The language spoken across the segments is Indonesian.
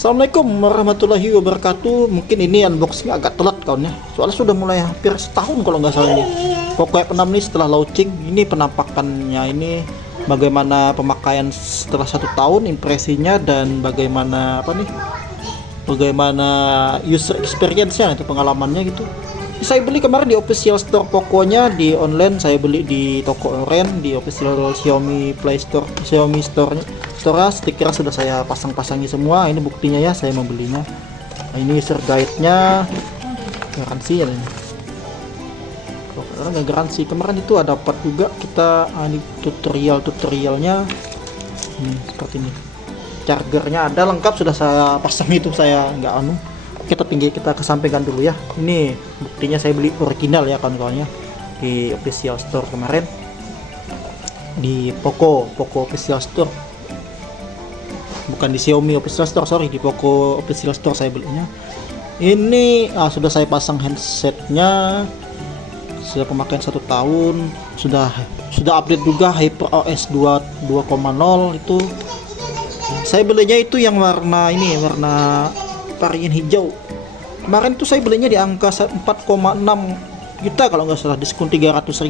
Assalamualaikum warahmatullahi wabarakatuh. Mungkin ini unboxing agak telat kawan ya. Soalnya sudah mulai hampir setahun kalau nggak salah ini. Pokoknya 6 nih setelah launching. Ini penampakannya, ini bagaimana pemakaian setelah 1 tahun, impresinya, dan bagaimana bagaimana user experience-nya, itu pengalamannya gitu. Saya beli kemarin di official store Poco-nya, di online saya beli di toko Oren, di official Xiaomi Play Store, Xiaomi Store. Stiker sudah saya pasang-pasangi semua. Ini buktinya ya, saya membelinya. Nah, ini user guide-nya, garansi ya ini. Kalau nggak garansi, kemarin itu ada dapat juga kita. Ini tutorialnya. Ini seperti ini. Chargernya ada lengkap, sudah saya pasang, itu saya nggak kita kesampingkan dulu ya. Ini buktinya saya beli original ya kawan-kawannya, di official store kemarin, di Poco official store, bukan di Xiaomi official store, sorry, di Poco official store saya belinya. Ini sudah saya pasang handsetnya, sudah pemakaian 1 tahun, sudah update juga HyperOS 2.0. itu saya belinya itu yang warna varian hijau. Kemarin tuh saya belinya di angka 4,6 juta kalau nggak salah, diskon 300.000.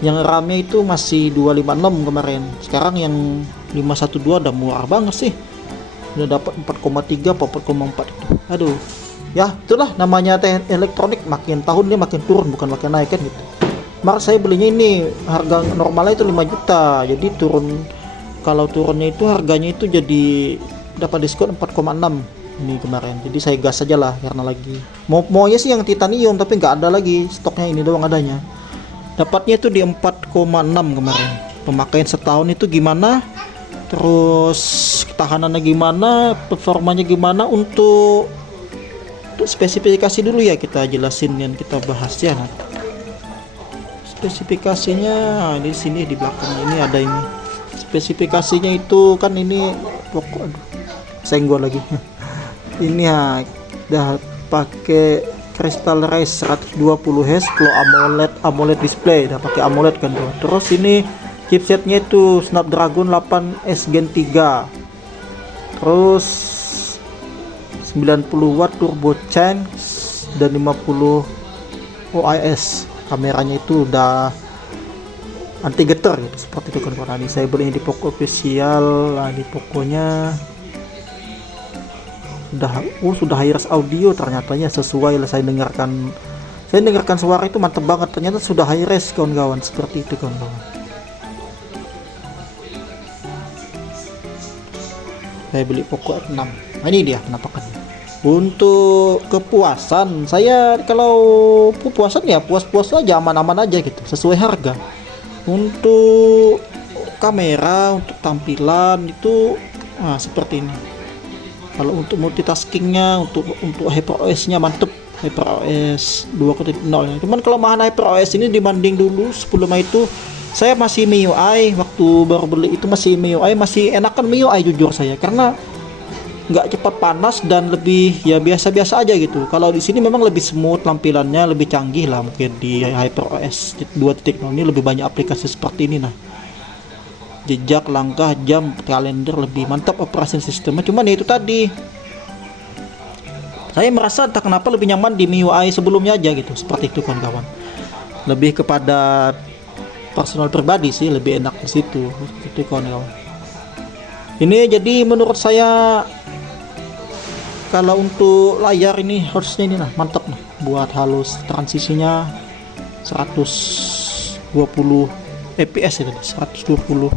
Yang RAM-nya itu masih 256 kemarin. Sekarang yang 512 udah murah banget sih. Udah dapat 4,3 atau 4,4 itu. Aduh. Ya, itulah namanya elektronik, makin tahun dia makin turun, bukan makin naik kan gitu. Kemarin saya belinya ini harga normalnya itu 5 juta. Jadi kalau turunnya itu harganya itu jadi dapat diskon 4,6 ini kemarin. Jadi saya gas aja lah, karena lagi maunya sih yang titanium, tapi nggak ada lagi stoknya, ini doang adanya. Dapatnya itu di 4,6 kemarin. Pemakaian setahun itu gimana, terus ketahanannya gimana, performanya gimana. Untuk spesifikasi dulu ya, kita jelasin yang kita bahas ya. Spesifikasinya di sini, di belakang ini ada ini. Spesifikasinya itu kan ini pokok, senggol lagi. Ini ya, udah pakai Crystal Rise 120 Hz Flow AMOLED display, udah pakai AMOLED kan tuh. Terus ini chipsetnya itu Snapdragon 8S Gen 3. Terus 90 watt turbo charge dan 50 OIS. Kameranya itu udah anti getar gitu, seperti itu kan. Ini saya beli di Poco official. Di Poconya sudah high-res audio, ternyatanya sesuai lah. Saya dengarkan suara itu mantep banget, ternyata sudah high-res kawan-kawan, seperti itu kawan-kawan. Saya beli Poco F6. Nah, ini dia penampakannya. Untuk kepuasan, saya kalau kepuasan ya puas-puas aja, aman-aman aja gitu, sesuai harga. Untuk kamera, untuk tampilan itu seperti ini. Kalau untuk multitaskingnya, untuk HyperOS-nya mantep, HyperOS 2.0 ya. Cuman kelemahan HyperOS ini dibanding dulu sebelumnya itu, saya masih MIUI, waktu baru beli itu masih MIUI, masih enakan MIUI jujur saya, karena nggak cepat panas dan lebih ya biasa-biasa aja gitu. Kalau di sini memang lebih smooth, tampilannya lebih canggih lah, mungkin di HyperOS 2.0 ini lebih banyak aplikasi seperti ini. Nah, jejak, langkah, jam, kalender, lebih mantap operasi sistemnya. Cuman ya itu tadi, saya merasa entah kenapa lebih nyaman di MIUI sebelumnya aja gitu, seperti itu kawan-kawan. Lebih kepada personal pribadi sih, lebih enak di situ, gitu kawan-kawan. Ini jadi menurut saya, kalau untuk layar ini harusnya ini mantap nih, buat halus, transisinya 120 fps ya tadi, 120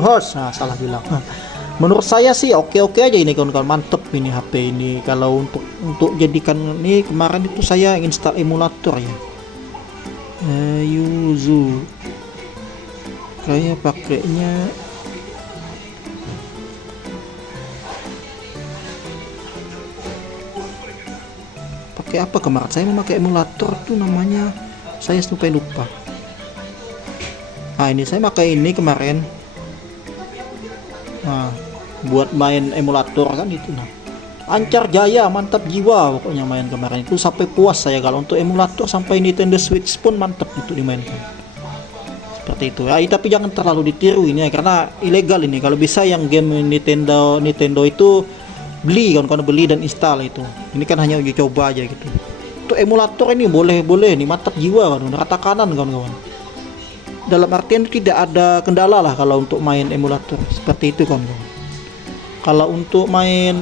Hz. Nah, salah bilang. Menurut saya sih oke aja ini kawan-kawan, mantep ini HP ini. Kalau untuk jadikan ini, kemarin itu saya install emulator ya, Yuzu, kayak pakainya pakai apa kemarin, saya memakai emulator tuh namanya, saya sampai lupa. Ini saya pakai ini kemarin, buat main emulator kan itu. Lancar jaya, mantap jiwa pokoknya main kemarin itu, sampai puas saya. Kalau untuk emulator sampai Nintendo Switch pun mantap untuk dimainkan. seperti itu. Tapi jangan terlalu ditiru ini ya, karena ilegal ini. Kalau bisa yang game Nintendo itu beli, kawan-kawan, beli dan install itu. Ini kan hanya uji coba aja gitu. Untuk emulator ini boleh nih, mantap jiwa kan, rata kanan kawan-kawan. Dalam artian tidak ada kendala lah kalau untuk main emulator seperti itu kawan-kawan. Kalau untuk main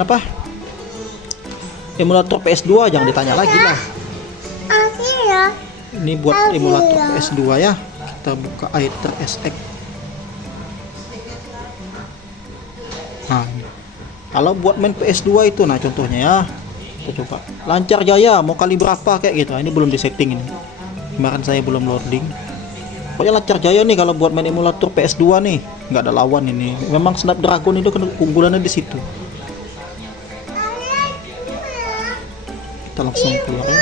emulator PS2 jangan ditanya lagi lah. Ini buat emulator PS2 ya. Kita buka Aether SX. Nah, kalau buat main PS2 itu, nah contohnya ya, kita coba lancar jaya mau kali berapa kayak gitu. Ini belum disetting ini, kemarin saya belum loading. Pokoknya lancar jaya nih kalau buat main emulator PS2 nih, nggak ada lawan ini. Memang Snapdragon itu keunggulannya di situ. Kita langsung keluar ya.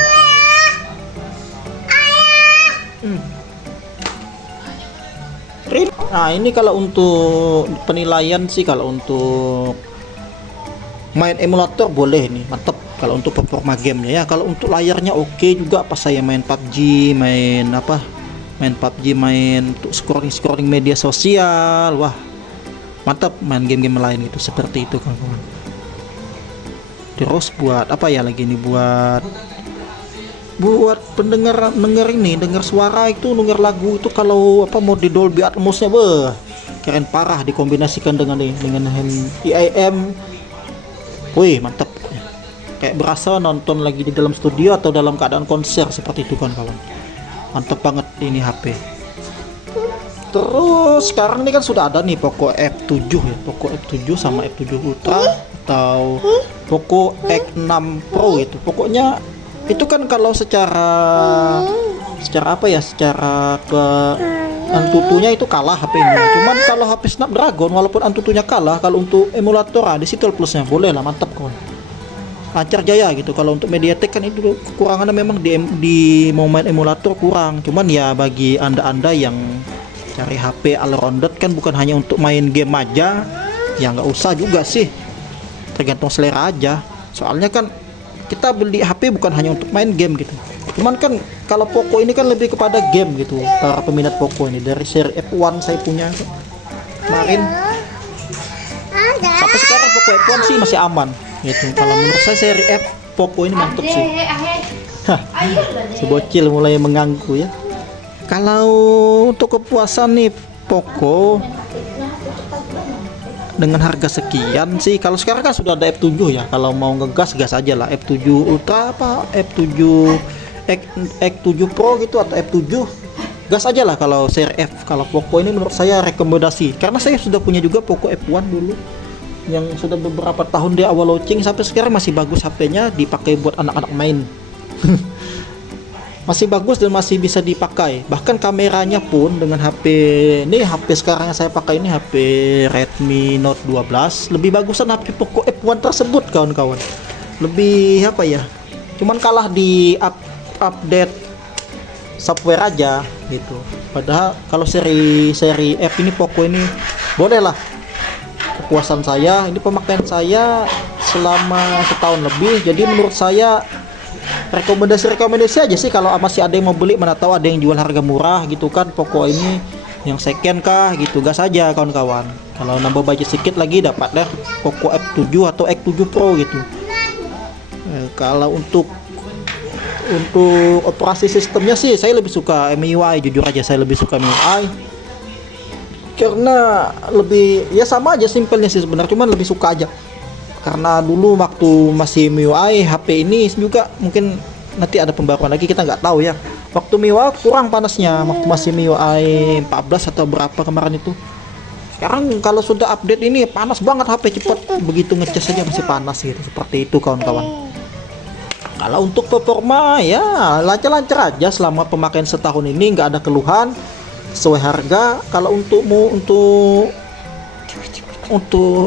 Nah, ini kalau untuk penilaian sih, kalau untuk main emulator boleh nih, mantep kalau untuk performa gamenya ya. Kalau untuk layarnya oke juga pas saya main PUBG, main untuk scrolling media sosial, wah mantap, main game-game lain itu seperti itu kawan-kawan. Terus buat apa ya lagi nih, buat pendengar dengar suara itu, dengar lagu itu, kalau mau di Dolby Atmosnya keren parah, dikombinasikan dengan IIM, wih mantap, kayak berasa nonton lagi di dalam studio atau dalam keadaan konser seperti itu kawan-kawan. Mantap banget ini HP. Terus sekarang ini kan sudah ada nih Poco F7 ya, Poco F7 sama F7 Ultra atau Poco X6 Pro itu. Pokoknya itu kan kalau secara ke Antutunya itu kalah HP-nya. Cuman kalau HP Snapdragon walaupun Antutunya kalah, kalau untuk emulator di situ plusnya, boleh lah, mantap kawan. Lancar jaya gitu. Kalau untuk MediaTek kan itu kekurangannya memang di mau main emulator kurang. Cuman ya bagi anda yang cari HP all rounded kan, bukan hanya untuk main game aja, ya nggak usah juga sih, tergantung selera aja. Soalnya kan kita beli HP bukan hanya untuk main game gitu. Cuman kan kalau Poco ini kan lebih kepada game gitu. Para peminat Poco ini dari seri F1 saya punya kemarin, sampai sekarang Poco F1 sih masih aman gitu. Kalau menurut saya seri F Poco ini mantap sih. Si bocil mulai mengganggu ya. Kalau untuk kepuasan nih Poco dengan harga sekian sih, kalau sekarang kan sudah ada F7 ya, kalau mau ngegas gas aja lah, F7 Ultra F7 X7 Pro gitu atau F7, gas aja lah kalau seri F. Kalau Poco ini menurut saya rekomendasi, karena saya sudah punya juga Poco F1 dulu yang sudah beberapa tahun di awal launching, sampai sekarang masih bagus HP-nya, dipakai buat anak-anak main. Masih bagus dan masih bisa dipakai. Bahkan kameranya pun dengan HP sekarang yang saya pakai ini, HP Redmi Note 12, lebih bagusan HP Poco F1 tersebut kawan-kawan. Lebih cuman kalah di update software aja gitu. Padahal kalau seri F ini, Poco ini boleh lah. Kepuasan saya ini, pemakaian saya selama setahun lebih, jadi menurut saya rekomendasi aja sih. Kalau masih ada yang mau beli, mana tahu ada yang jual harga murah gitu kan, Poco ini yang second kah gitu, gas aja kawan-kawan. Kalau nambah budget sedikit lagi dapat deh Poco F7 atau X7 Pro gitu. Kalau untuk operasi sistemnya sih saya lebih suka MIUI, jujur aja saya lebih suka MIUI, karena lebih ya sama aja simpelnya sih sebenarnya, cuman lebih suka aja. Karena dulu waktu masih MIUI HP ini juga, mungkin nanti ada pembaruan lagi kita nggak tahu ya, waktu MIUI kurang panasnya waktu masih MIUI 14 atau berapa kemarin itu. Sekarang kalau sudah update ini panas banget HP, cepat begitu ngecas aja masih panas gitu, seperti itu kawan-kawan. Kalau untuk performa ya lancar-lancar aja selama pemakaian setahun ini, nggak ada keluhan, sesuai harga. Kalau untuk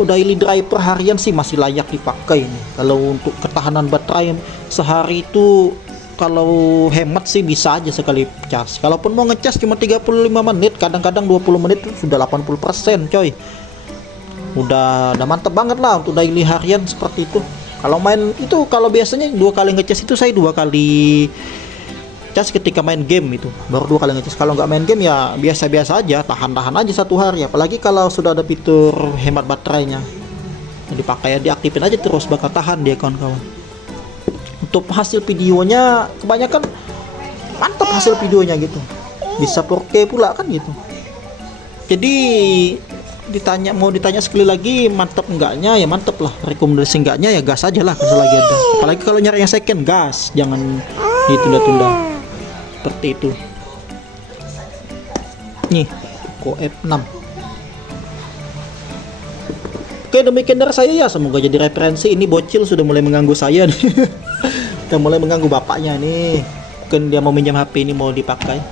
daily driver harian sih masih layak dipakai nih. Kalau untuk ketahanan baterai sehari itu, kalau hemat sih bisa aja sekali cas. Kalaupun mau ngecas cuma 35 menit, kadang-kadang 20 menit sudah 80% coy. Udah mantep banget lah untuk daily harian seperti itu. Kalau main itu, kalau biasanya 2 kali ngecas itu saya 2 kali ngecas ketika main game itu, baru 2 kali ngecas. Kalau nggak main game ya biasa-biasa aja, tahan-tahan aja 1 hari. Apalagi kalau sudah ada fitur hemat baterainya, dipakai ya, diaktifin aja terus, bakal tahan dia kawan-kawan. Untuk hasil videonya kebanyakan mantap hasil videonya gitu, bisa 4K pula kan gitu. Jadi mau ditanya sekali lagi mantap enggaknya, ya mantap lah. Rekomendasi enggaknya ya gas aja lah kalau lagi ada. Apalagi kalau nyari yang second, gas, jangan ditunda-tunda seperti itu. Nih Poco F6. Oke, demikian dari saya ya, semoga jadi referensi. Ini bocil sudah mulai mengganggu saya nih. Udah mulai mengganggu bapaknya nih. Mungkin dia mau minjam HP ini, mau dipakai,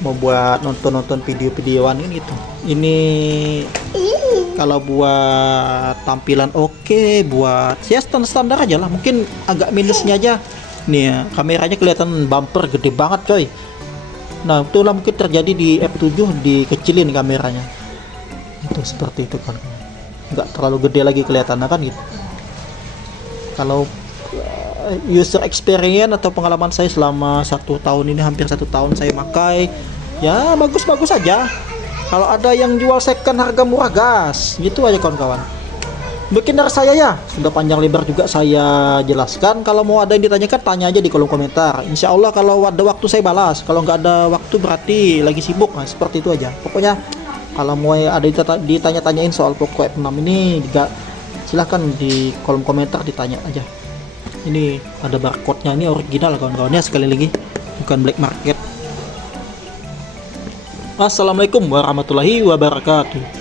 mau buat nonton video-videoan gitu. Ini kalau buat tampilan oke, buat ya standar aja lah. Mungkin agak minusnya aja nih ya, kameranya kelihatan bumper gede banget coy. Nah itulah mungkin terjadi di F7, dikecilin kameranya itu, seperti itu kan, nggak terlalu gede lagi kelihatannya kan gitu. Kalau user experience atau pengalaman saya selama 1 tahun ini, hampir 1 tahun saya pakai, ya bagus-bagus aja. Kalau ada yang jual second harga murah, gas, gitu aja kawan-kawan. Mungkin dari saya ya, sudah panjang lebar juga saya jelaskan. Kalau mau ada yang ditanyakan, tanya aja di kolom komentar. Insya Allah kalau ada waktu saya balas, kalau nggak ada waktu berarti lagi sibuk. Nah seperti itu aja. Pokoknya kalau mau ada ditanya-tanyain soal Poco F6 ini juga silahkan di kolom komentar ditanya aja. Ini ada barcode-nya, ini original kawan-kawan ya, sekali lagi bukan black market. Assalamualaikum warahmatullahi wabarakatuh.